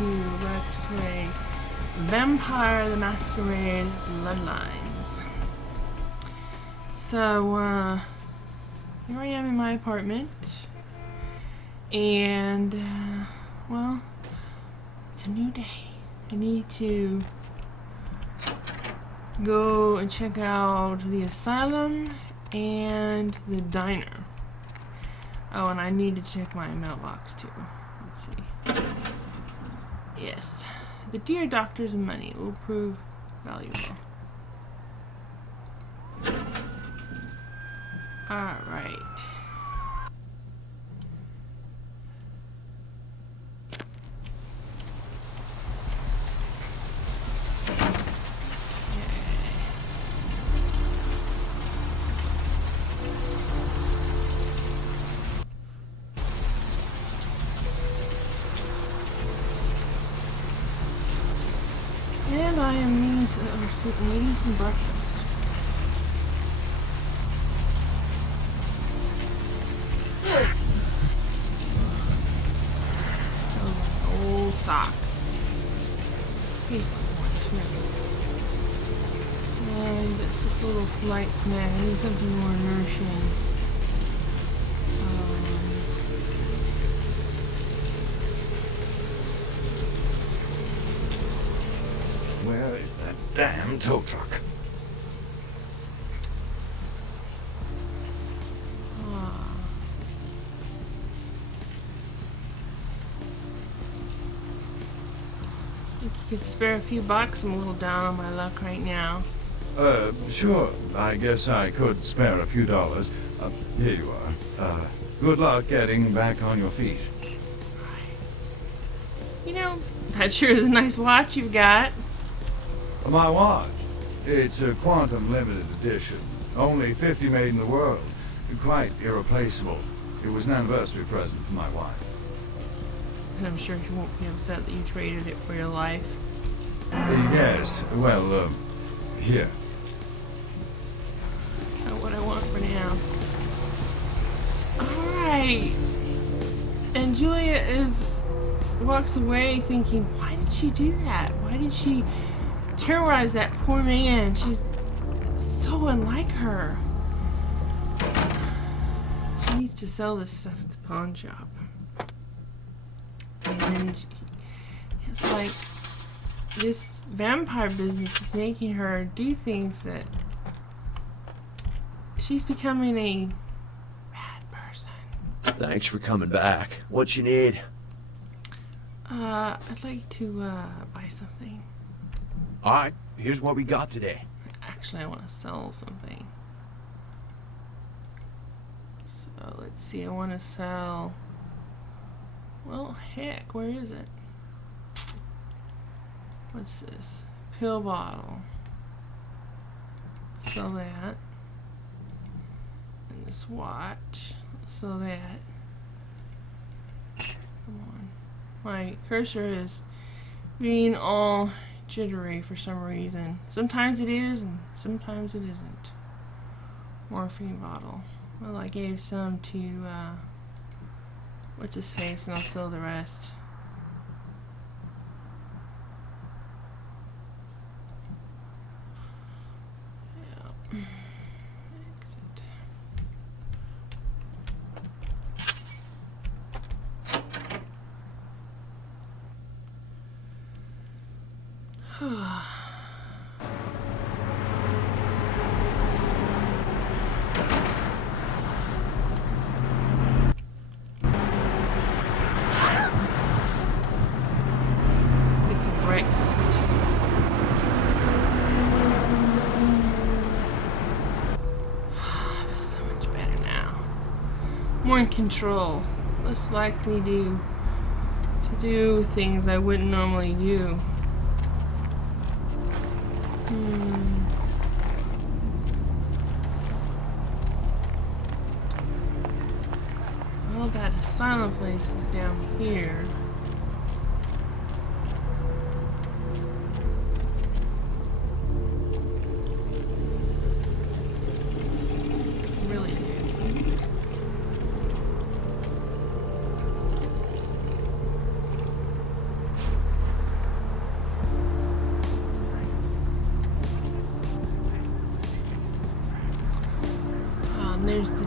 to Let's Play Vampire the Masquerade Bloodlines. So, here I am in my apartment, and, well, it's a new day. I need to go and check out the asylum and the diner. Oh, and I need to check my mailbox too. Let's see. Yes. The dear doctor's money will prove valuable. Alright. And I am eating some breakfast. Oh, old sock. He's and it's just a little slight snack. I need something more nourishing. Where is that damn tow truck? Think you could spare a few bucks? I'm a little down on my luck right now. Sure. I guess I could spare a few dollars. Here you are. Good luck getting back on your feet. You know, that sure is a nice watch you've got. My watch. It's a quantum limited edition. Only 50 made in the world. Quite irreplaceable. It was an anniversary present for my wife. And I'm sure she won't be upset that you traded it for your life. Yes. Well, here. Not what I want for now. Alright. And Julia walks away thinking, why did she do that? Why did she terrorize that poor man? She's so unlike her. She needs to sell this stuff at the pawn shop. And it's like this vampire business is making her do things that she's becoming a bad person. Thanks for coming back. What you need? I'd like to buy something. Alright, here's what we got today. Actually, I want to sell something. So let's see, I want to sell. Well, heck, where is it? What's this? Pill bottle. Sell that. And this watch. Sell that. Come on. My cursor is being all jittery for some reason. Sometimes it is, and sometimes it isn't. Morphine bottle. Well, I gave some to, what's his face, and I'll sell the rest. Yeah. Exit. Breakfast. I feel so much better now. More in control. Less likely to do things I wouldn't normally do. Well, that asylum place is down here.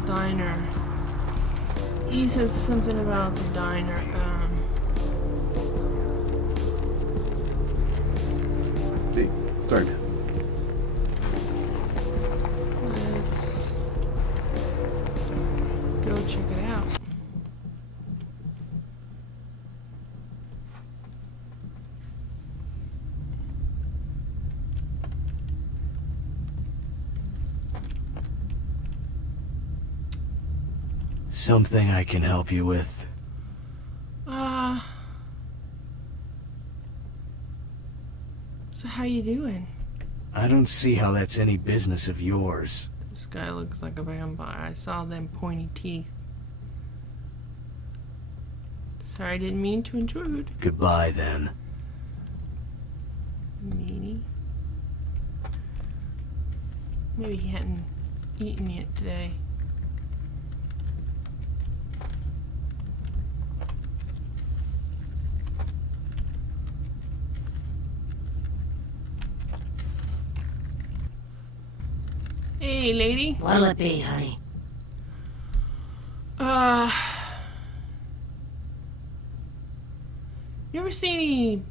diner. E says something about the diner. Hey, sorry, man. Let's go check it out. Something I can help you with? So how you doing? I don't see how that's any business of yours. This guy looks like a vampire. I saw them pointy teeth. Sorry, I didn't mean to intrude. Goodbye, then. Meanie. Maybe he hadn't eaten yet today. Hey, lady. What'll it be, honey? You ever see any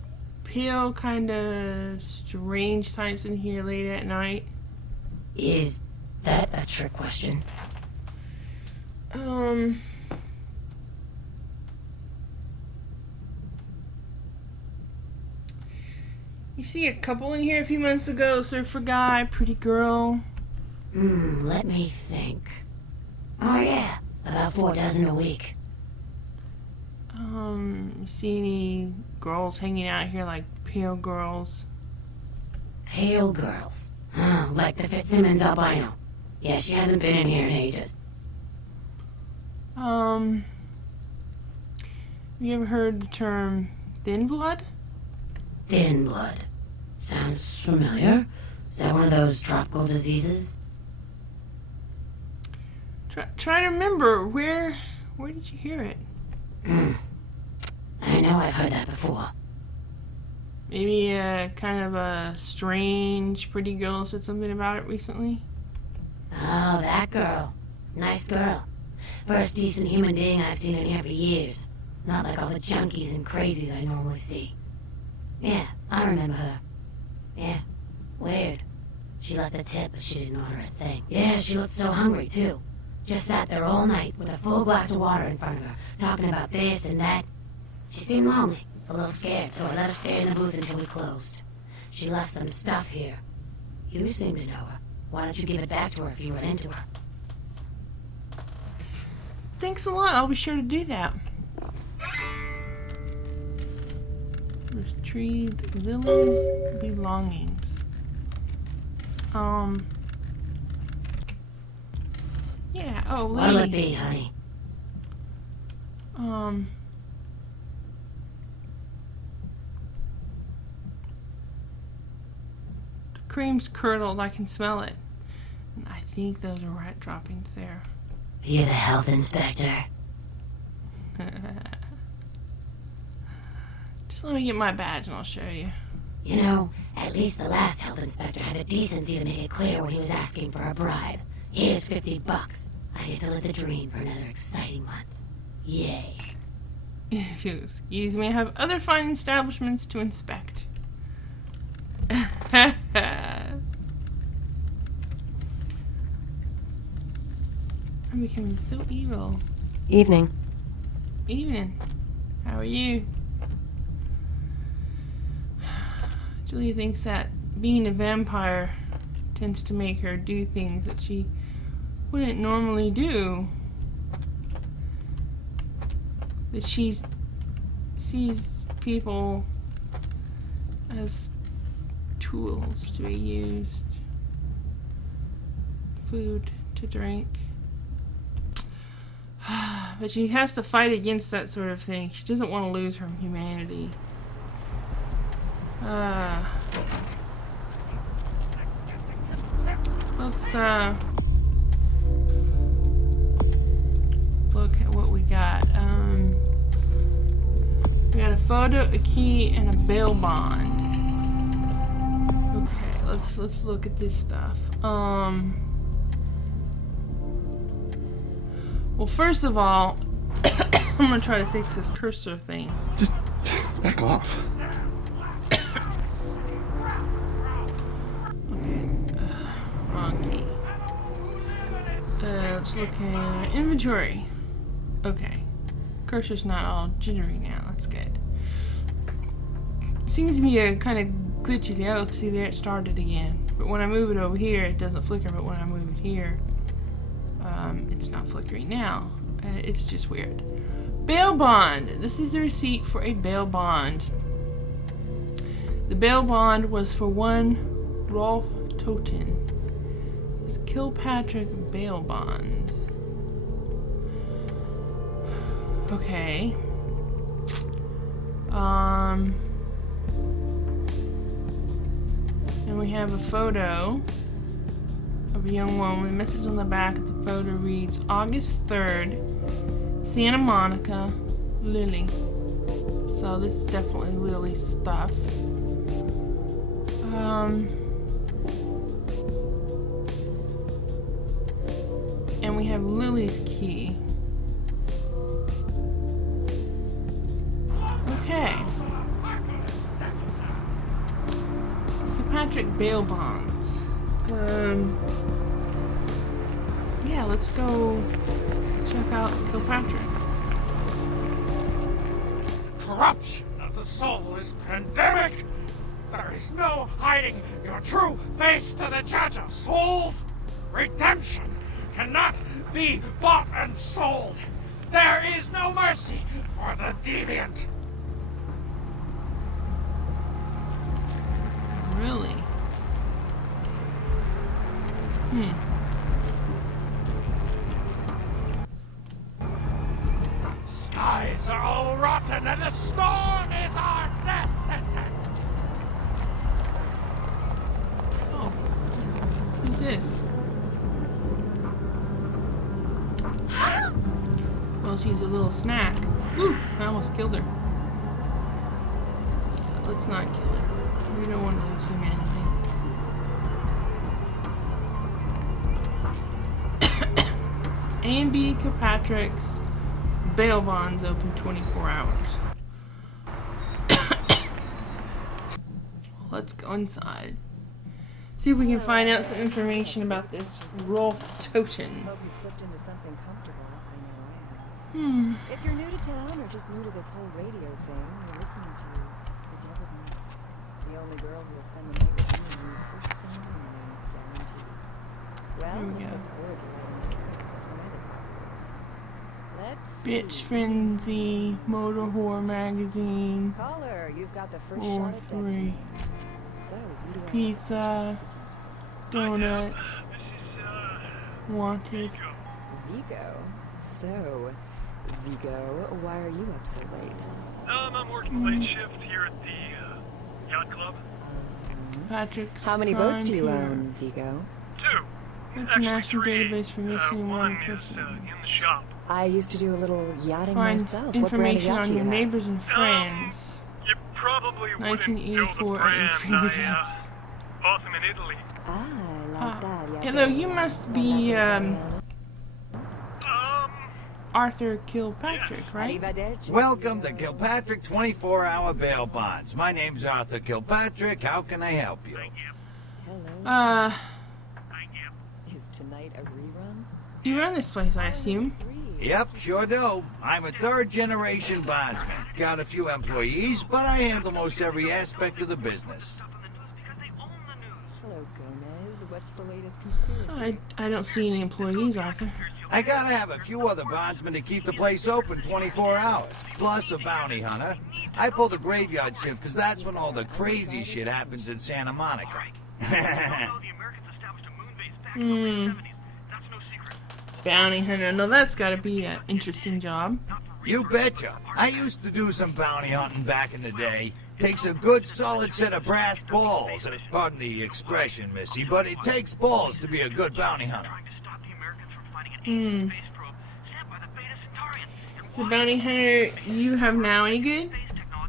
pale, kind of strange types in here late at night? Is that a trick question? You see a couple in here a few months ago, surfer guy, pretty girl. Let me think. Oh yeah, about 4 dozen a week. You see any girls hanging out here, like pale girls? Pale girls. Like the Fitzsimmons albino. Yeah, she hasn't been in here in ages. You ever heard the term thin blood? Thin blood. Sounds familiar. Is that one of those tropical diseases? Try to remember, where did you hear it? I know I've heard that before. Maybe kind of a strange, pretty girl said something about it recently? Oh, that girl. Nice girl. First decent human being I've seen in here for years. Not like all the junkies and crazies I normally see. Yeah, I remember her. Yeah, weird. She left a tip, but she didn't order a thing. Yeah, she looked so hungry, too. Just sat there all night with a full glass of water in front of her, talking about this and that. She seemed lonely, a little scared, so I let her stay in the booth until we closed. She left some stuff here. You seem to know her. Why don't you give it back to her if you run into her? Thanks a lot, I'll be sure to do that. Retrieve Lily's belongings. Yeah, oh, Lily. What'll it be, honey? The cream's curdled, I can smell it. And I think those are rat droppings there. You're the health inspector. Just let me get my badge and I'll show you. You know, at least the last health inspector had the decency to make it clear when he was asking for a bribe. Here's $50. I get to live the dream for another exciting month. Yay. If you'll excuse me, I have other fine establishments to inspect. I'm becoming so evil. Evening. Evening. How are you? Julia thinks that being a vampire tends to make her do things that she wouldn't normally do. That she sees people as tools to be used. Food to drink. But she has to fight against that sort of thing. She doesn't want to lose her humanity. Let's look at what we got. We got a photo, a key, and a bail bond. Okay, let's look at this stuff. Well, first of all, I'm gonna try to fix this cursor thing. Just back off. Okay. Wrong key. Let's look at inventory. Okay. Cursor's not all jittery now. That's good. Seems to be a kind of glitchy. Oh, see there, it started again. But when I move it over here, it doesn't flicker. But when I move it here, it's not flickering now. It's just weird. Bail bond. This is the receipt for a bail bond. The bail bond was for one Rolf Toten. It's Kilpatrick bail bonds. Okay. And we have a photo of a young woman. The message on the back of the photo reads, August 3rd, Santa Monica, Lily. So this is definitely Lily's stuff. And we have Lily's key. Okay. Kilpatrick bail bonds. Yeah, let's go check out Kilpatrick's. Corruption of the soul is pandemic. There is no hiding your true face to the judge of souls. Redemption cannot be bought and sold. There is no mercy for the deviant. Really? Skies are all rotten and the storm is our death sentence. Oh, who's this? Well, she's a little snack. Ooh, I almost killed her. Yeah, let's not kill her. We don't want to lose humanity. A&B Kilpatrick's bail bonds open 24 hours. Let's go inside. See if we can find out some information about this Rolf Toten. Hope you've slipped into something comfortable. I know I am. If you're new to town or just new to this whole radio thing, you're listening to The Devil Me. The only girl who will spend the night with you first thing in the morning, guaranteed. Well, Here we looks go. like the words are right in there. Let's Bitch see. Frenzy, Motor Horror Magazine, Caller, you've got the first Or shot at deck 3. tonight. So, who do I Pizza, Donuts, Wanted. Vigo. So, Vigo, why are you up so late? I'm working late shift here at the yacht club. Patrick's How many Crime boats do you Bureau. own, Vigo? 2. International Actually, 3. database for missing One one is person. in the shop. I used to do a little yachting Find myself. What brand of information yacht on do you your have? neighbors and friends. You probably wouldn't know the 1984 brand. at I fingertips. bought them in Italy. Ah, like that. Yeah, Hello, you must be Arthur Kilpatrick, right? Arrivederci. Welcome to Kilpatrick 24-hour bail bonds. My name's Arthur Kilpatrick. How can I help you? Hello. Is tonight a rerun? You run this place, I assume. Yep, sure do. I'm a third-generation bondsman. Got a few employees, but I handle most every aspect of the business. Hello, Gomez. What's the latest conspiracy? I don't see any employees, Arthur. I gotta have a few other bondsmen to keep the place open 24 hours, plus a bounty hunter. I pull the graveyard shift because that's when all the crazy shit happens in Santa Monica. Bounty hunter. No, that's got to be an interesting job. You betcha. I used to do some bounty hunting back in the day. Takes a good solid set of brass balls. Pardon the expression, Missy, but it takes balls to be a good bounty hunter. Is the bounty hunter you have now any good?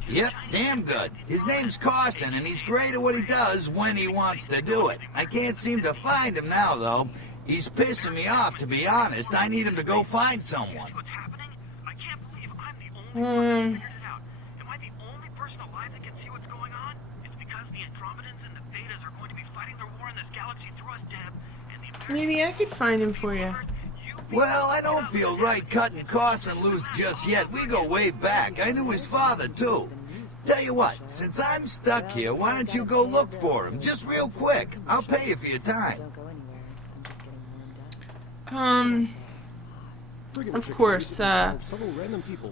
Yep, damn good. His name's Carson, and he's great at what he does when he wants to do it. I can't seem to find him now, though. He's pissing me off, to be honest. I need him to go find someone. What's happening? I can't believe I'm the only one who figured it out. Am I the only person alive that can see what's going on? It's because the Andromedans and the Thetas are going to be fighting their war in this galaxy through us, Deb. And the Maybe I could find him for you. Well, I don't feel right cutting Carson loose just yet. We go way back. I knew his father, too. Tell you what, since I'm stuck here, why don't you go look for him? Just real quick. I'll pay you for your time. Don't go anywhere. I'm just getting warmed up. Of course,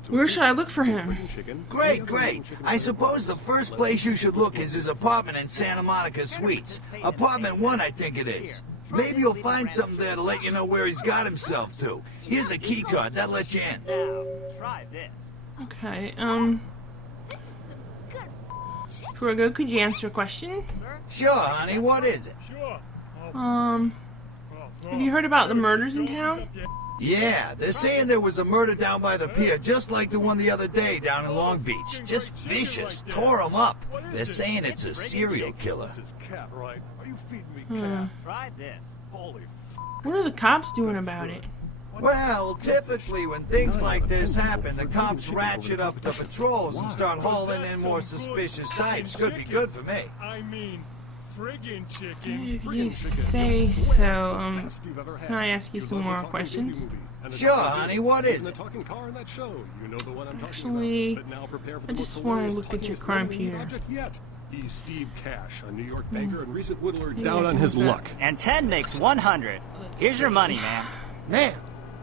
where should I look for him? Great, great. I suppose the first place you should look is his apartment in Santa Monica Suites. Apartment 1, I think it is. Maybe you'll find something there to let you know where he's got himself to. Here's a key card. That'll let you in. Try this. Okay, before I go, could you answer a question? Sure, honey. What is it? Have you heard about the murders in town? Yeah, they're saying there was a murder down by the pier, just like the one the other day down in Long Beach. Just vicious. Tore 'em up. They're saying it's a serial killer. Try this. What are the cops doing about it? Well, typically when things like this happen, the cops ratchet up the patrols and start hauling in more suspicious types. Could be good for me. I mean, friggin' chicken. If you say so, can I ask you some more questions? Sure, honey. What is it? Actually, I just want to look at your computer. He's Steve Cash, a New York banker and recent whittler down on his luck. And 10 makes 100. Here's your money, man. Man,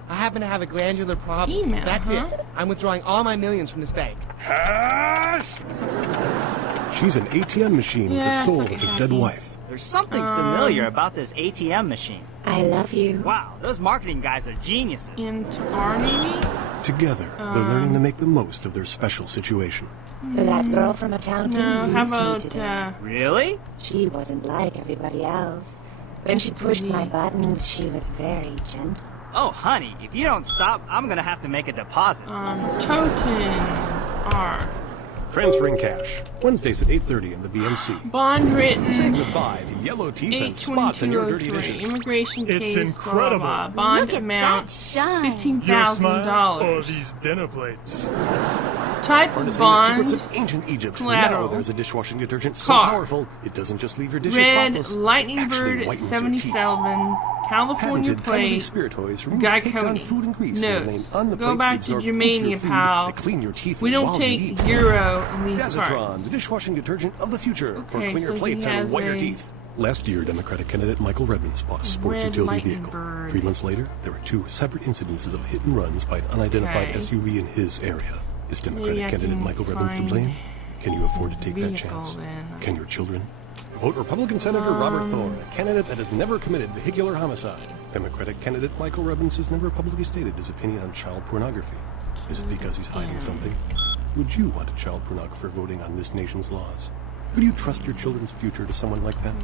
I happen to have a glandular problem. Email, That's huh? it. I'm withdrawing all my millions from this bank. Cash! She's an ATM machine with the Yeah, soul it's of his like dead happy. wife. There's something familiar about this ATM machine. I love you. Wow, those marketing guys are geniuses. Into R, maybe? Together, they're learning to make the most of their special situation. So that girl from accounting No, used how me about, today. Really? She wasn't like everybody else. When she pushed my buttons, she was very gentle. Oh, honey, if you don't stop, I'm gonna have to make a deposit. Token R. Transferring cash. Wednesdays at 8:30 in the BMC. Bond Say written goodbye to yellow teeth and spots on your dirty 82203. dishes. Immigration It's case, incredible. blah, blah, blah. Bond Look at amount, that shine. Your smile? Oh, $15,000. these dinner plates. Type of Harnessing the secrets bond, of ancient Egypt. collateral. Now there's a dishwashing detergent so Car. powerful it doesn't just leave your dishes red spotless. Lightning actually Bird whitens your teeth. 77, California Patented Tiny plate, spiritoids remove Guy caked on Cody. food and grease and remain Notes. on the Go plate back to absorb into your Germania, food pal. to clean your teeth We don't while you take eat. Euro in these Dazatron, parts. the dishwashing detergent of the future for Okay, cleaner so he plates and has whiter a teeth. Last year, Democratic candidate Michael Redmond bought a sports red utility Lightning vehicle. Bird. 3 months later, there were 2 separate incidences of hit and runs by an unidentified Okay. SUV in his area. Is Maybe Democratic I candidate can Michael Redmond to find blame? Can you afford to take that vehicle, chance? then. Can your children? Vote Republican Senator Robert Thorne, a candidate that has never committed vehicular homicide. Democratic candidate Michael Redmond has never publicly stated his opinion on child pornography. Is it because he's hiding something? Would you want a child pornographer voting on this nation's laws? Would you trust your children's future to someone like that?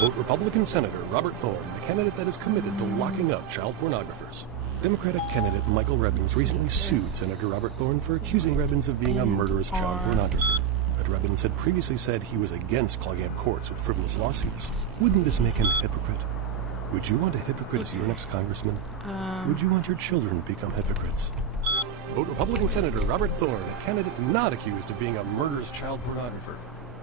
Vote Republican Senator Robert Thorne, the candidate that is committed to locking up child pornographers. Democratic candidate Michael Redmond recently sued Senator Robert Thorne for accusing Redmond of being a murderous child pornographer. But Redmond had previously said he was against clogging up courts with frivolous lawsuits. Wouldn't this make him a hypocrite? Would you want a hypocrite as your next congressman? Would you want your children to become hypocrites? Vote Republican Senator Robert Thorne, a candidate not accused of being a murderous child pornographer.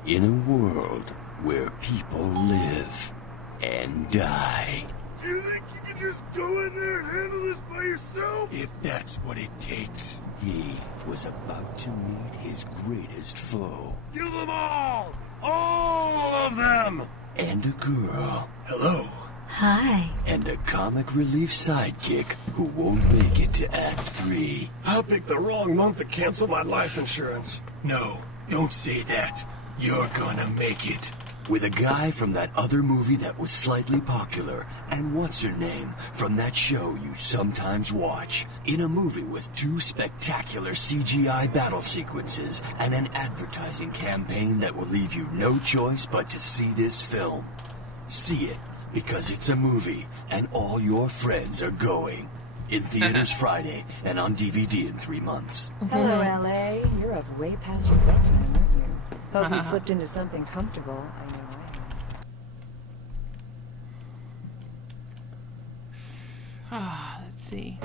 In a world where people live and die. Do you think you can just go in there and handle this by yourself? If that's what it takes. He was about to meet his greatest foe. Kill them all! All of them! And a girl. Hello. Hi. And a comic relief sidekick who won't make it to Act 3. I picked the wrong month to cancel my life insurance. No, don't say that. You're gonna make it. With a guy from that other movie that was slightly popular, and what's her name from that show you sometimes watch. In a movie with 2 spectacular CGI battle sequences and an advertising campaign that will leave you no choice but to see this film. See it because it's a movie and all your friends are going. In theaters Friday and on DVD in 3 months. Hello, LA. You're up way past your bedtime, aren't you? Hope you've slipped into something comfortable. I know I see.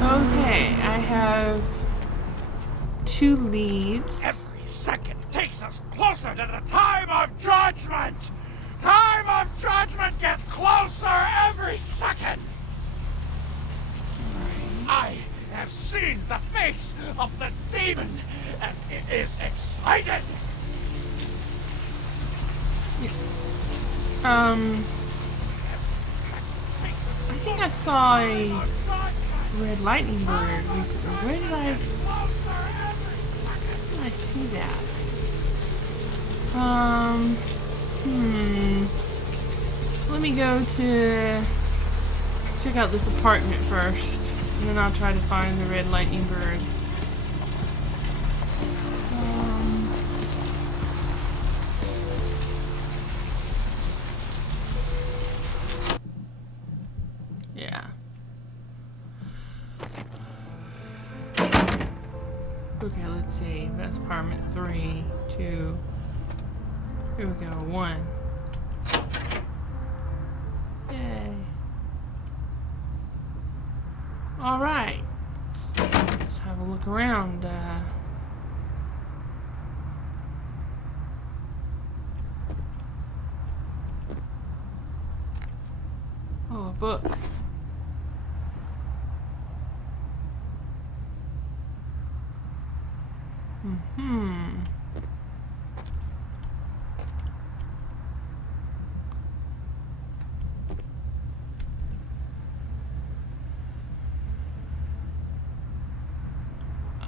Okay, I have 2 leads. Every second takes us closer to the time of judgment! Time of judgment gets closer every second! I have seen the face of the demon, and it is excited! I think I saw a red lightning bird recently. Where did I see that? Let me go to check out this apartment first, and then I'll try to find the red lightning bird. Yeah. Okay, let's see. That's apartment 3, 2. Here we go. 1. Yay. Alright. Let's have a look around. Oh, a book.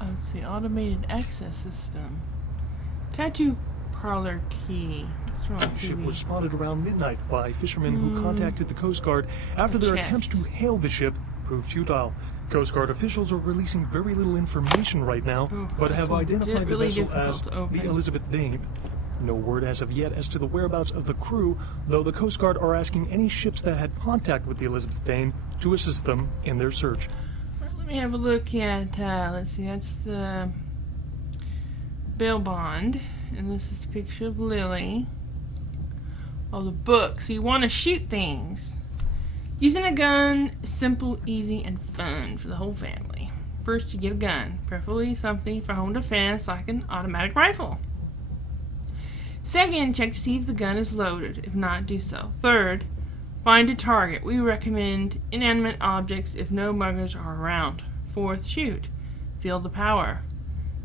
Let's see, automated access system. Tattoo parlor key. What's wrong The with ship TV? was spotted around midnight by fishermen who contacted the Coast Guard after their Chest. attempts to hail the ship proved futile. Coast Guard officials are releasing very little information right now, but have identified the really vessel difficult as to open. the Elizabeth Dane. No word as of yet as to the whereabouts of the crew, though the Coast Guard are asking any ships that had contact with the Elizabeth Dane to assist them in their search. Let me have a look at, let's see, that's the bail bond, and this is a picture of Lily. Oh, the book. So you want to shoot things. Using a gun is simple, easy, and fun for the whole family. First, you get a gun, preferably something for home defense like an automatic rifle. Second, check to see if the gun is loaded. If not, do so. Third, find a target. We recommend inanimate objects if no muggers are around. Fourth, shoot. Feel the power.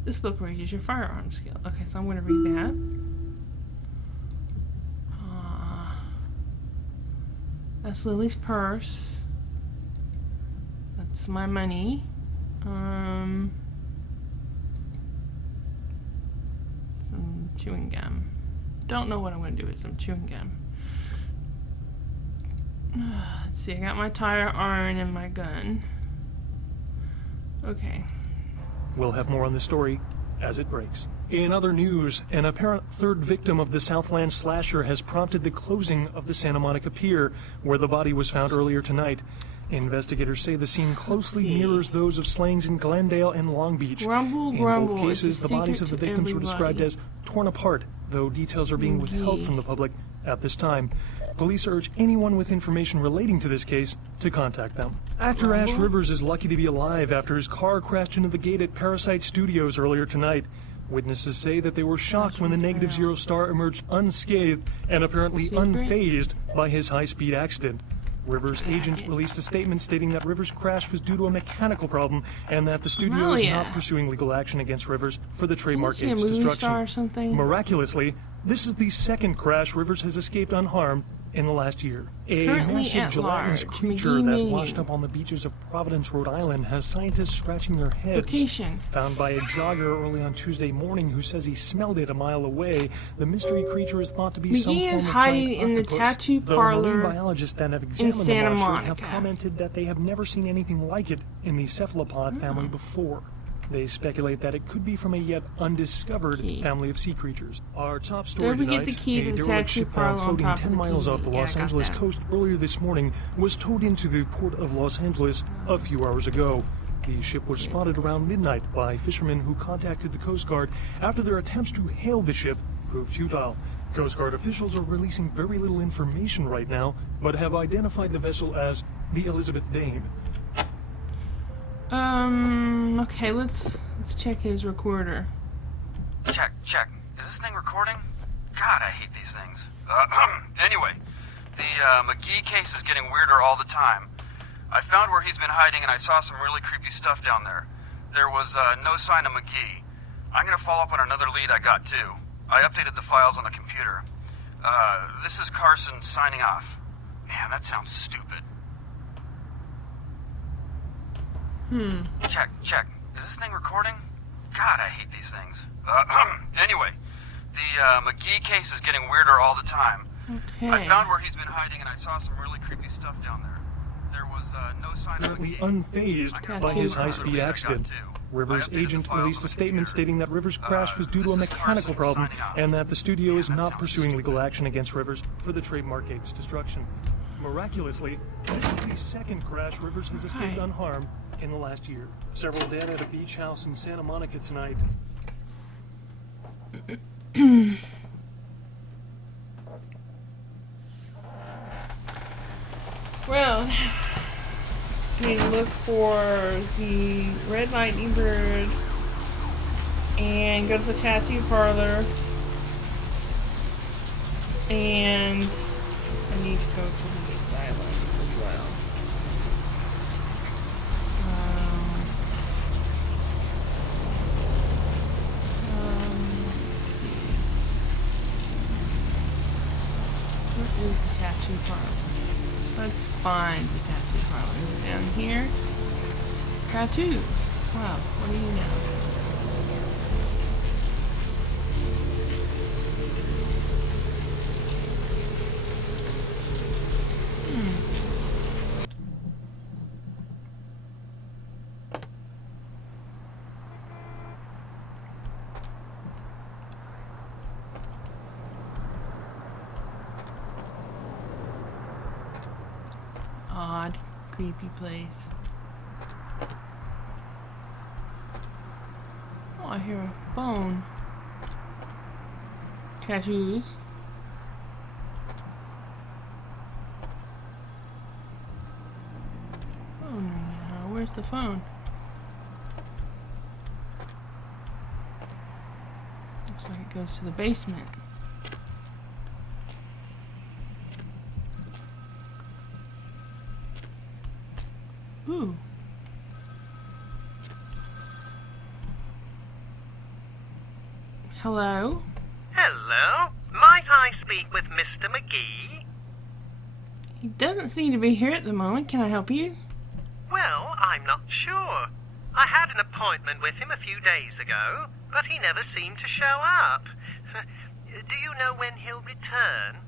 This book raises your firearm skill. Okay, so I'm going to read that. That's Lily's purse. That's my money. Some chewing gum. Don't know what I'm going to do with some chewing gum. Let's see, I got my tire iron and my gun. Okay. We'll have more on this story as it breaks. In other news, an apparent third victim of the Southland slasher has prompted the closing of the Santa Monica Pier, where the body was found earlier tonight. Investigators say the scene closely mirrors those of slayings in Glendale and Long Beach. Grumble, in grumble, both cases, the bodies of the victims were described as torn apart, though details are being withheld from the public at this time. Police urge anyone with information relating to this case to contact them. Actor Ash Rivers is lucky to be alive after his car crashed into the gate at Parasite Studios earlier tonight. Witnesses say that they were shocked when the Negative Zero star emerged unscathed and apparently unfazed by his high-speed accident. Rivers' agent released a statement stating that Rivers' crash was due to a mechanical problem and that the studio is not pursuing legal action against Rivers for the trademark Is he a apes movie destruction. star or something? Miraculously, this is the second crash Rivers has escaped unharmed in the last year. A Currently massive at gelatinous large, creature McGee that Million. washed up on the beaches of Providence, Rhode Island, has scientists scratching their heads. Location. Found by a jogger early on Tuesday morning who says he smelled it a mile away, the mystery creature is thought to be some McGee form is of hiding giant in the octopus, tattoo though parlor marine biologists that have in examined the Santa monster Monica. have commented that they have never seen anything like it in the cephalopod family before. They speculate that it could be from a yet undiscovered family of sea creatures. Our top story Don't forget tonight, the key to a the derelict tattoo ship found parlor on floating top of 10 the miles key. off the Yeah, Los I got Angeles that. coast earlier this morning was towed into the port of Los Angeles a few hours ago. The ship was spotted around midnight by fishermen who contacted the Coast Guard after their attempts to hail the ship proved futile. Coast Guard officials are releasing very little information right now, but have identified the vessel as the Elizabeth Dane. Okay, let's check his recorder. Check. Is this thing recording? God, I hate these things. Anyway, the McGee case is getting weirder all the time. I found where he's been hiding and I saw some really creepy stuff down there. There was no sign of McGee. I'm gonna follow up on another lead I got too. I updated the files on the computer. This is Carson signing off. Man, that sounds stupid. Check. Is this thing recording? God, I hate these things. Anyway, the McGee case is getting weirder all the time. Okay. I found where he's been hiding and I saw some really creepy stuff down there. There was no sign of Apparently McGee. unfazed by his high-speed accident. Rivers' agent released a statement stating that Rivers' crash was due to a mechanical problem and that the studio is not pursuing legal action against Rivers for the trademark gate's destruction. Miraculously, this is the second crash Rivers has escaped unharmed in the last year. Several dead at a beach house in Santa Monica tonight. Well, we look for the Red Lightning Bird and go to the tattoo parlor, and I need to go to the asylum as well. What is the tattoo parlor? Let's find the tattoo parlor. Down here. Tattoos. Wow, what do you know? Odd, creepy place. Oh, I hear a phone. Tattoos. Oh no, where's the phone? Looks like it goes to the basement. Ooh. Hello? Hello? Might I speak with Mr. McGee? He doesn't seem to be here at the moment. Can I help you? Well, I'm not sure. I had an appointment with him a few days ago, but he never seemed to show up. Do you know when he'll return?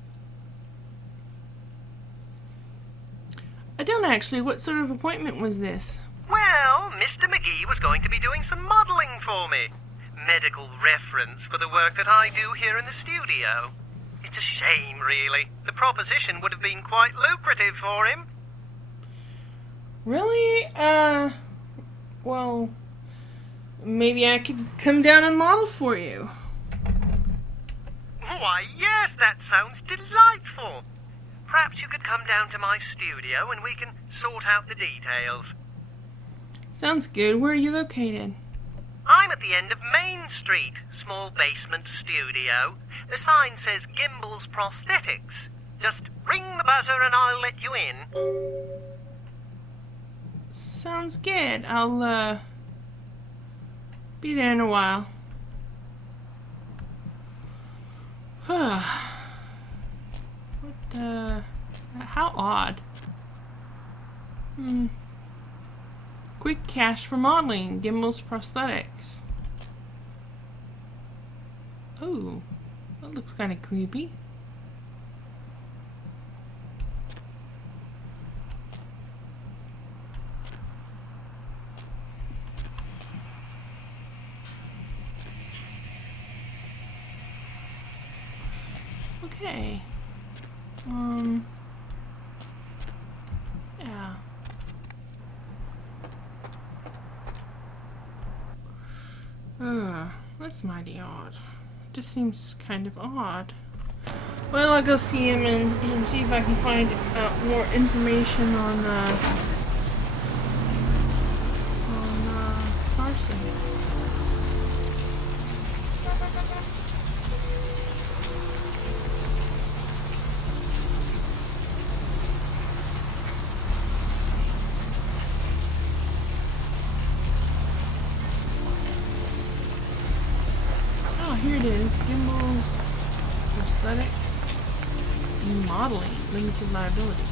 I don't actually. What sort of appointment was this? Well, Mr. McGee was going to be doing some modeling for me. Medical reference for the work that I do here in the studio. It's a shame, really. The proposition would have been quite lucrative for him. Really? Well, maybe I could come down and model for you. Why, yes, that sounds delightful. Perhaps you could come down to my studio and we can sort out the details. Sounds good. Where are you located? I'm at the end of Main Street, small basement studio. The sign says Gimbel's Prosthetics. Just ring the buzzer and I'll let you in. Sounds good. I'll, be there in a while. How odd. Quick cash for modeling. Gimbel's Prosthetics. Oh, that looks kind of creepy. Okay. Yeah. That's mighty odd. Just seems kind of odd. Well, I'll go see him and see if I can find out more information on Carson. Oh, here it is. Gimbals, prosthetics, and modeling, limited liability.